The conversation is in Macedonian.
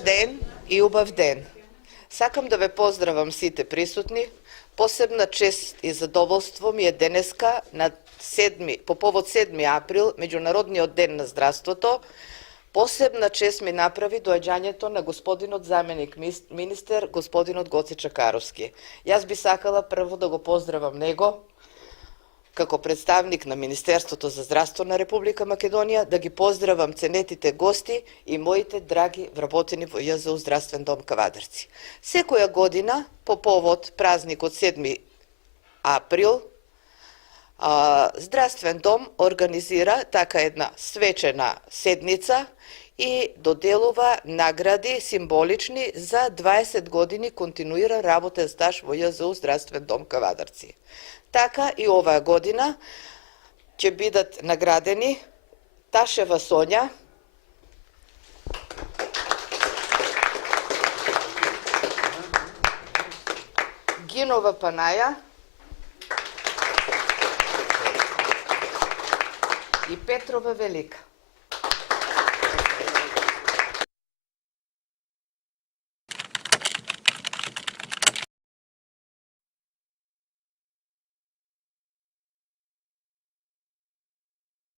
Добар ден и убав ден. Сакам да ве поздравам сите присутни. Посебна чест и задоволство ми е денеска по повод 7 април, Меѓународниот ден на здравството. Посебна чест ми направи доаѓањето на господинот заменик министер, господинот Гоце Чакаровски. Јас би сакала прво да го поздравам него, како представник на Министерството за здравство на Република Македонија, да ги поздравам ценетите гости и моите драги вработени во ЈЗУ Здравствен дом Кавадарци. Секоја година, по повод празникот 7 април, Здравствен дом организира така една свечена седница и доделува награди символични за 20 години континуиран работен стаж во ЈЗУ Здравствен дом Кавадарци. Така и оваа година ќе бидат наградени Ташева Сонја, Гинова Панаја и Петрова Велика.